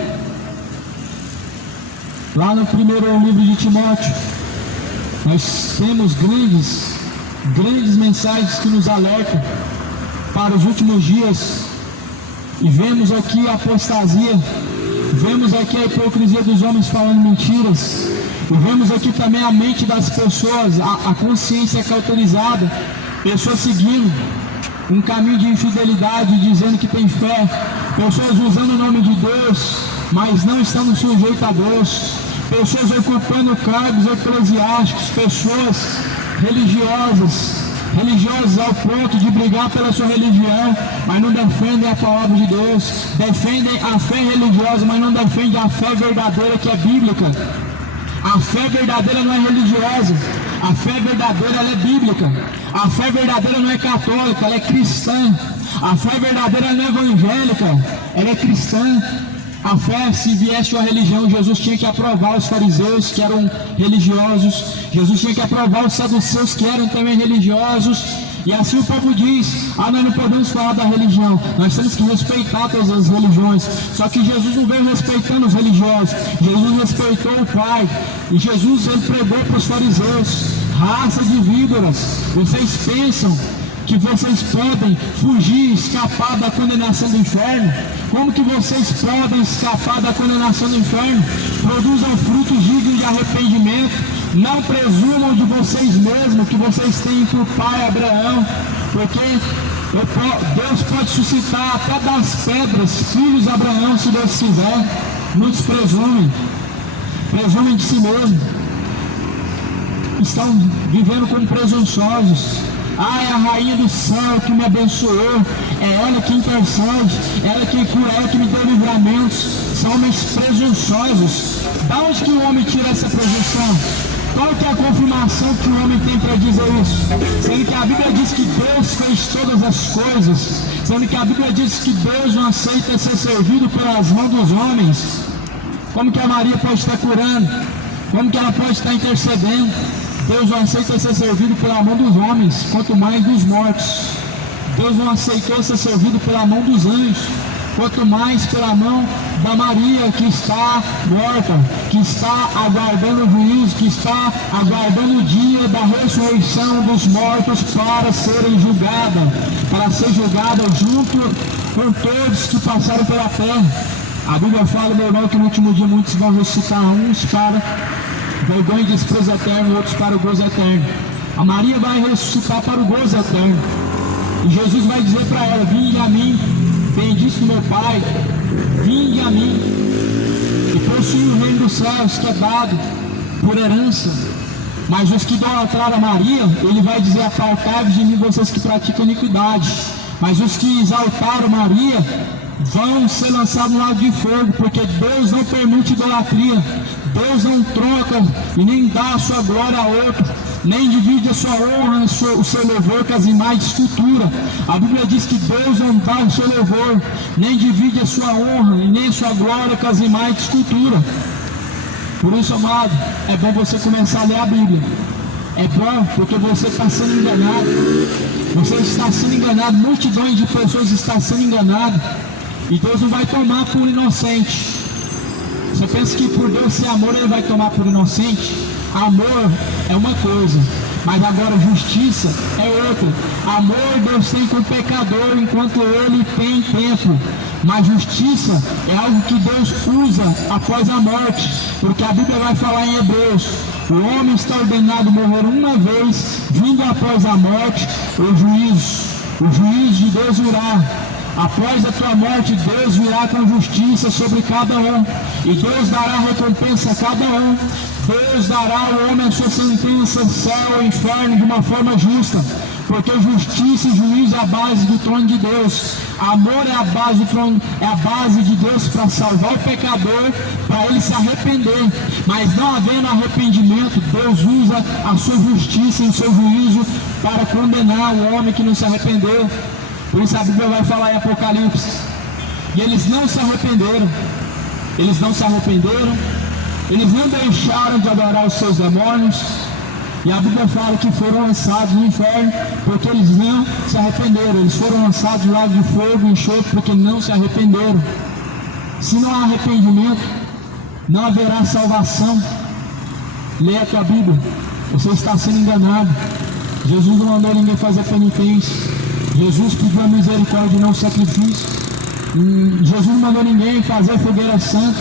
Lá no primeiro livro de Timóteo, nós temos grandes mensagens que nos alertam para os últimos dias, e vemos aqui a apostasia, vemos aqui a hipocrisia dos homens falando mentiras, e vemos aqui também a mente das pessoas, a consciência cauterizada, pessoas seguindo um caminho de infidelidade, dizendo que tem fé, pessoas usando o nome de Deus, mas não estando sujeitos a Deus, pessoas ocupando cargos eclesiásticos, pessoas religiosas ao ponto de brigar pela sua religião, mas não defendem a palavra de Deus, defendem a fé religiosa, mas não defendem a fé verdadeira, que é bíblica. A fé verdadeira não é religiosa, a fé verdadeira ela é bíblica. A fé verdadeira não é católica, ela é cristã. A fé verdadeira não é evangélica, ela é cristã. A fé, se viesse uma religião, Jesus tinha que aprovar os fariseus, que eram religiosos, Jesus tinha que aprovar os saduceus, que eram também religiosos, e assim o povo diz: nós não podemos falar da religião, nós temos que respeitar todas as religiões. Só que Jesus não veio respeitando os religiosos, Jesus respeitou o Pai, e Jesus ele pregou para os fariseus: raça de víboras, vocês pensam que vocês podem fugir, escapar da condenação do inferno? Como que vocês podem escapar da condenação do inferno? Produzam frutos dignos de arrependimento. Não presumam de vocês mesmos que vocês têm por pai Abraão, porque Deus pode suscitar até das pedras filhos de Abraão, se Deus quiser. Muitos presumem de si mesmos, estão vivendo como presunçosos. É a rainha do céu que me abençoou, é ela que intercede, ela que cura, ela que me deu livramentos. São homens presunçosos. Da onde que o homem tira essa presunção? Qual que é a confirmação que o homem tem para dizer isso? Sendo que a Bíblia diz que Deus fez todas as coisas, sendo que a Bíblia diz que Deus não aceita ser servido pelas mãos dos homens. Como que a Maria pode estar curando? Como que ela pode estar intercedendo? Deus não aceita ser servido pela mão dos homens, quanto mais dos mortos. Deus não aceitou ser servido pela mão dos anjos, quanto mais pela mão da Maria, que está morta, que está aguardando o juízo, que está aguardando o dia da ressurreição dos mortos para serem julgada, para ser julgada junto com todos que passaram pela terra. A Bíblia fala, meu irmão, que no último dia muitos vão ressuscitar, uns para vergonha e desprezo eterno, outros para o gozo eterno. A Maria vai ressuscitar para o gozo eterno, e Jesus vai dizer para ela: vinde a mim, bendito meu Pai, vinde a mim e possui o reino dos céus, que é dado por herança. Mas os que idolatraram a Maria, ele vai dizer: apartai-vos de mim, vocês que praticam iniquidade. Mas os que exaltaram Maria vão ser lançados no lago de fogo, porque Deus não permite idolatria. Deus não troca e nem dá a sua glória a outro, nem divide a sua honra, o seu louvor com as imagens de escultura. A Bíblia diz que Deus não dá o seu louvor, nem divide a sua honra e nem a sua glória com as imagens de escultura. Por isso, amado, é bom você começar a ler a Bíblia. É bom porque você está sendo enganado. Você está sendo enganado, multidões de pessoas estão sendo enganadas, e Deus não vai tomar por inocente. Você pensa que por Deus ser amor, ele vai tomar por inocente? Amor é uma coisa, Mas agora justiça é outra. Amor Deus tem com o pecador enquanto ele tem tempo. Mas justiça é algo que Deus usa após a morte, porque a Bíblia vai falar em Hebreus: o homem está ordenado a morrer uma vez, vindo após a morte o juízo. O juízo de Deus virá. Após a tua morte, Deus virá com justiça sobre cada um, e Deus dará recompensa a cada um. Deus dará ao homem a sua sentença, céu ou inferno, de uma forma justa, porque justiça e juízo é a base do trono de Deus. Amor é a base do trono, é a base de Deus para salvar o pecador, para ele se arrepender. Mas não havendo arrependimento, Deus usa a sua justiça e o seu juízo para condenar o homem que não se arrependeu. Por isso a Bíblia vai falar em Apocalipse: e eles não se arrependeram, eles não se arrependeram, eles não deixaram de adorar os seus demônios, e a Bíblia fala que foram lançados no inferno, porque eles não se arrependeram. Eles foram lançados do lado de fogo e enxofre, porque não se arrependeram. Se não há arrependimento, não haverá salvação. Leia a tua Bíblia, você está sendo enganado. Jesus não mandou ninguém fazer penitência. Jesus pediu a misericórdia e não sacrifício. Jesus não mandou ninguém fazer fogueira santa.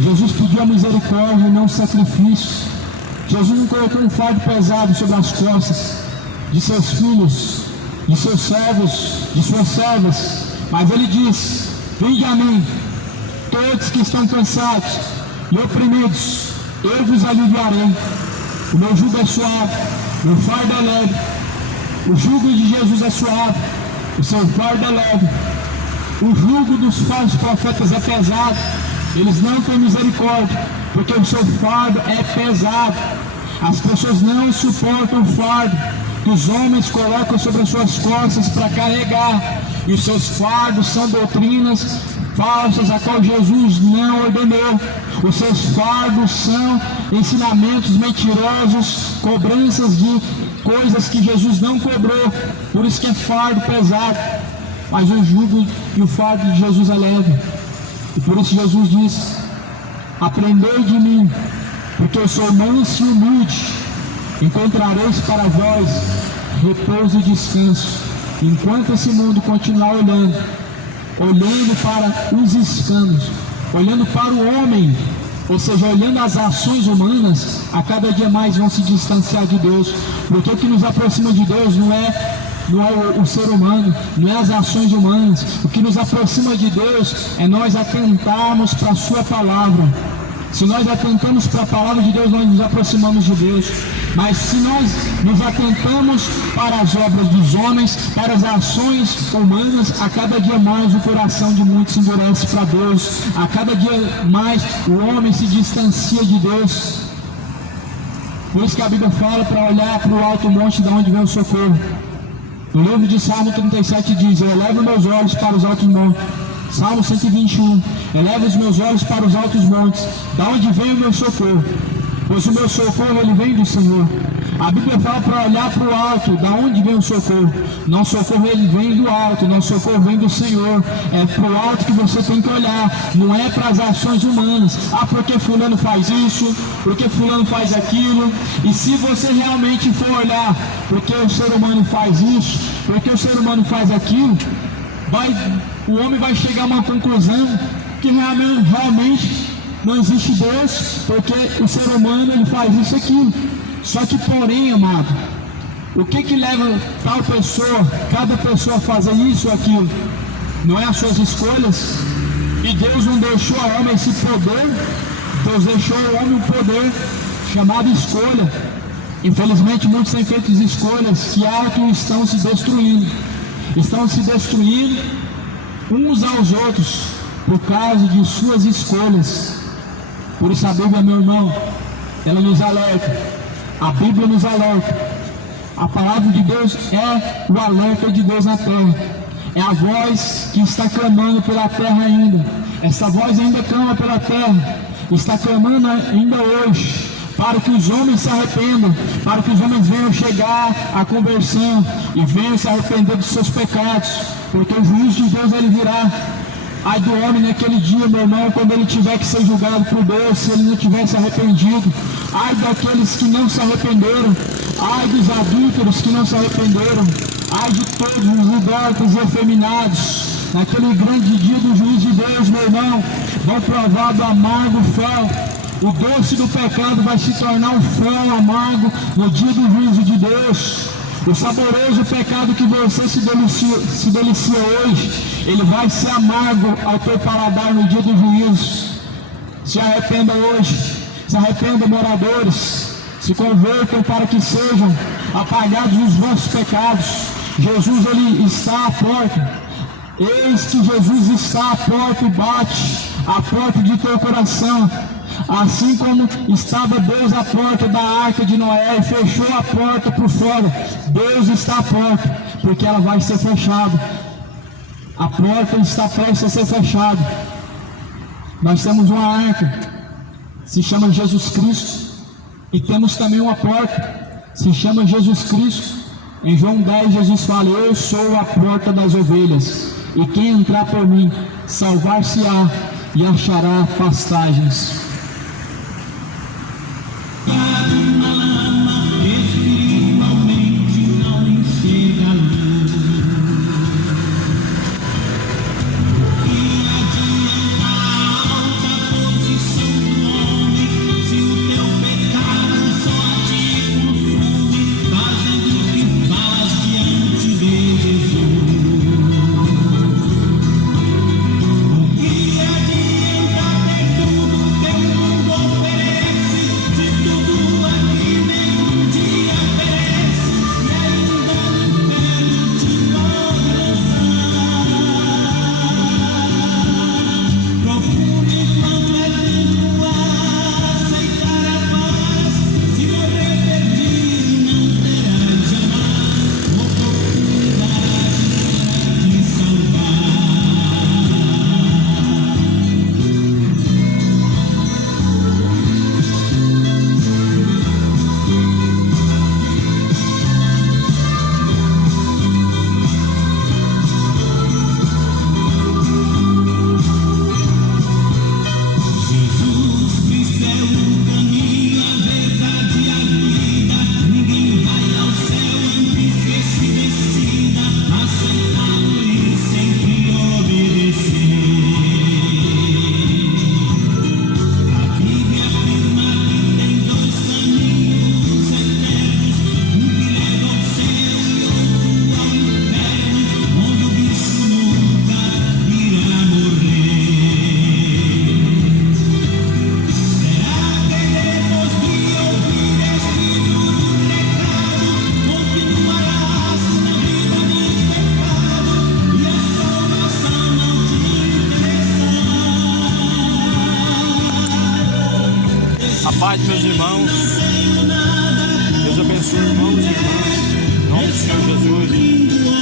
Jesus pediu a misericórdia e não sacrifício. Jesus não colocou um fardo pesado sobre as costas de seus filhos, de seus servos, de suas servas. Mas ele diz: vinde a mim, todos que estão cansados e oprimidos, eu vos aliviarei. O meu jugo é suave, o meu fardo é leve. O jugo de Jesus é suave, o seu fardo é leve. O jugo dos falsos profetas é pesado, eles não têm misericórdia, porque o seu fardo é pesado. As pessoas não suportam o fardo que os homens colocam sobre as suas costas para carregar, e os seus fardos são doutrinas falsas a qual Jesus não ordenou. Os seus fardos são ensinamentos mentirosos, cobranças de coisas que Jesus não cobrou. Por isso que é fardo pesado. Mas o jugo e o fardo de Jesus é leve. E por isso Jesus diz: aprendei de mim, porque eu sou manso e humilde, encontrareis para vós repouso e descanso. Enquanto esse mundo continuar olhando para os escândalos, olhando para o homem, ou seja, olhando as ações humanas, a cada dia mais vão se distanciar de Deus. Porque o que nos aproxima de Deus não é o ser humano, não é as ações humanas. O que nos aproxima de Deus é nós atentarmos para a sua palavra. Se nós atentamos para a palavra de Deus, nós nos aproximamos de Deus. Mas se nós nos atentamos para as obras dos homens, para as ações humanas, a cada dia mais o coração de muitos se endurece para Deus. A cada dia mais o homem se distancia de Deus. Por isso que a Bíblia fala para olhar para o alto monte de onde vem o socorro. No livro de Salmo 37 diz: eu elevo meus olhos para os altos montes. Salmo 121, eleva os meus olhos para os altos montes, da onde vem o meu socorro? Pois o meu socorro ele vem do Senhor. A Bíblia fala para olhar para o alto, da onde vem o socorro? Nosso socorro ele vem do alto, nosso socorro vem do Senhor. É para o alto que você tem que olhar, não é para as ações humanas. Ah, porque fulano faz isso, porque fulano faz aquilo. E se você realmente for olhar porque o ser humano faz isso, porque o ser humano faz aquilo, o homem vai chegar a uma conclusão que realmente não existe Deus, porque o ser humano ele faz isso e aquilo. Só que porém, amado, o que leva tal pessoa, cada pessoa a fazer isso ou aquilo? Não é as suas escolhas? E Deus não deixou ao homem esse poder. Deus deixou ao homem um poder chamado escolha. Infelizmente muitos têm feito escolhas que estão se destruindo. Estão se destruindo uns aos outros por causa de suas escolhas. Por isso a Bíblia, meu irmão, ela nos alerta. A Bíblia nos alerta. A palavra de Deus é o alerta de Deus na terra. É a voz que está clamando pela terra ainda. Essa voz ainda clama pela terra. Está clamando ainda hoje, para que os homens se arrependam, para que os homens venham chegar à conversão e venham se arrepender dos seus pecados, porque o juízo de Deus ele virá. Ai do homem naquele dia, meu irmão, quando ele tiver que ser julgado por Deus, se ele não tiver se arrependido. Ai daqueles que não se arrependeram. Ai dos adúlteros que não se arrependeram. Ai de todos os idólatras e efeminados. Naquele grande dia do juízo de Deus, meu irmão, vão provar do amargo fel. O doce do pecado vai se tornar um fel amargo no dia do juízo de Deus. O saboroso pecado que você se delicia hoje, ele vai ser amargo ao teu paladar no dia do juízo. Se arrependa hoje, se arrependa, moradores, se convertam para que sejam apagados os vossos pecados. Jesus, ele está à porta. Eis que Jesus está à porta e bate, à porta de teu coração. Assim como estava Deus à porta da arca de Noé e fechou a porta por fora, Deus está à porta, porque ela vai ser fechada. A porta está prestes a ser fechada. Nós temos uma arca, se chama Jesus Cristo, e temos também uma porta, se chama Jesus Cristo. Em João 10, Jesus fala: eu sou a porta das ovelhas, e quem entrar por mim, salvar-se-á e achará pastagens. A paz, meus irmãos.